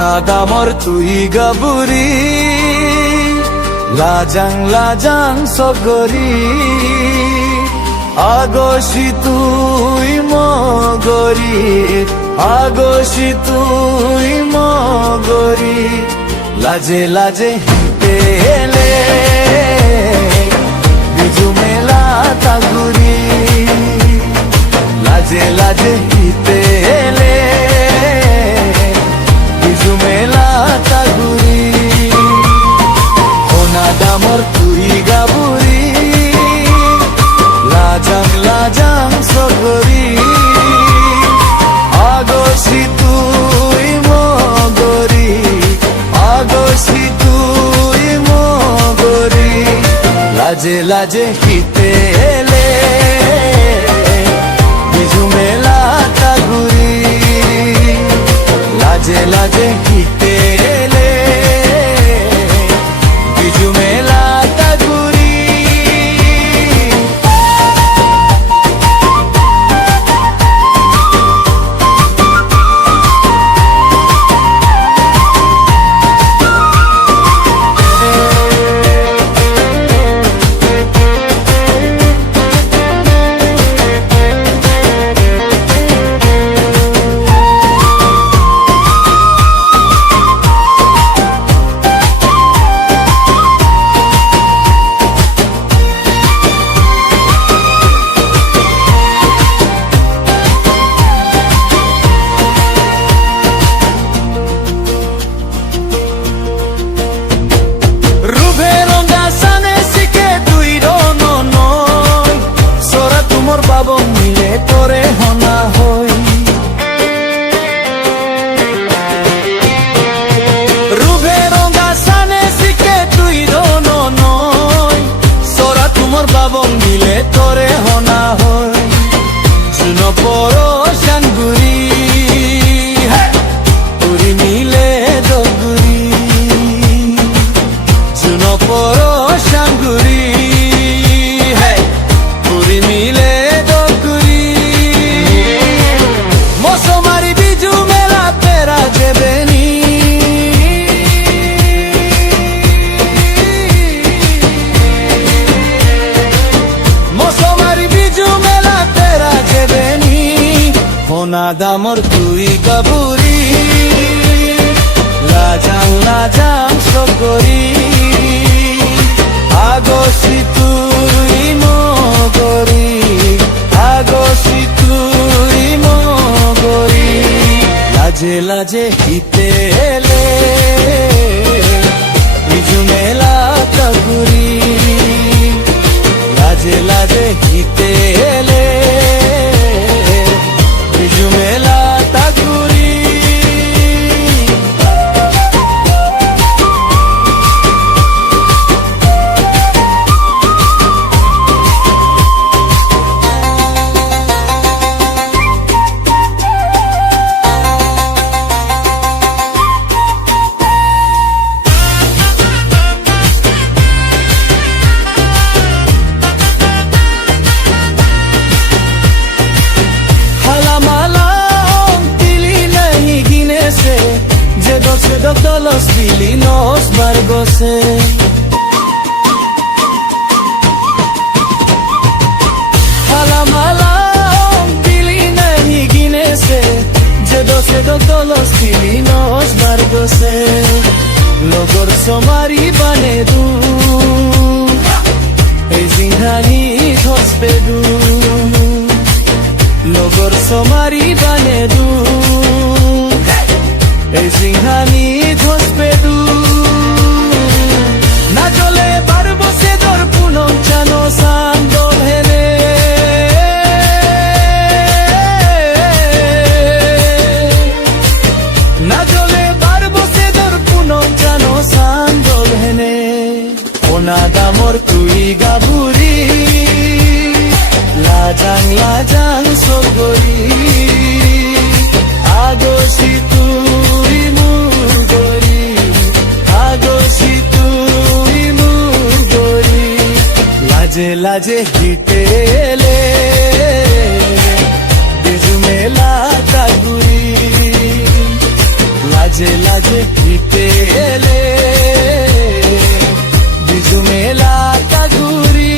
হনা দামর তুই গাবুরি লাজাং লাজাং সগরি আগসি তুই মগরি আগসি তুই মগরি লাজে লাজে হিতে এলে বিজু মেলা তাগুরি লাজে লাজে হিতে এলে বিজু মেলা তাগুরি হনা দামর তুই গাবুরি লাজাং লাজাং সগরি আগসি তুই মগরি আগসি তুই মগরি লাজে লাজে হিতে এলে বিজু মেলা তাগুরি লাজে লাজে হিতে এলে বিজু মেলা তাগুরি হনা দামর তুই গাবুরি লাজাং লাজাং সগরি আগসি তুই মগরি আগসি তুই মগরি লাজে লাজে হিতে এলে বিজু মেলা তাগুরি লাজে লাজে হিতে এলে বিজু মেলা তাগুরি los filinos vargose halamala dili nahi ginese je dose los filinos vargose logor somari bane du ei zinghani hospedu logor somari bane du এই সিংহানি ধসপেদু না চলে পারবো সে তোর পুনম চানো সান্দল হেনে না চলে পারবো সে তোর পুনম চানো সান্দল হেনে হনা দামর তুই গাবুরি লাজাং লাজাং সগরি আগসি তুই মগরি আগসি তুই মগরি লাজে লাজে হিতে এলে বিজু মেলা তাগুরি লাজে লাজে হিতে এলে বিজু মেলা কাগুরি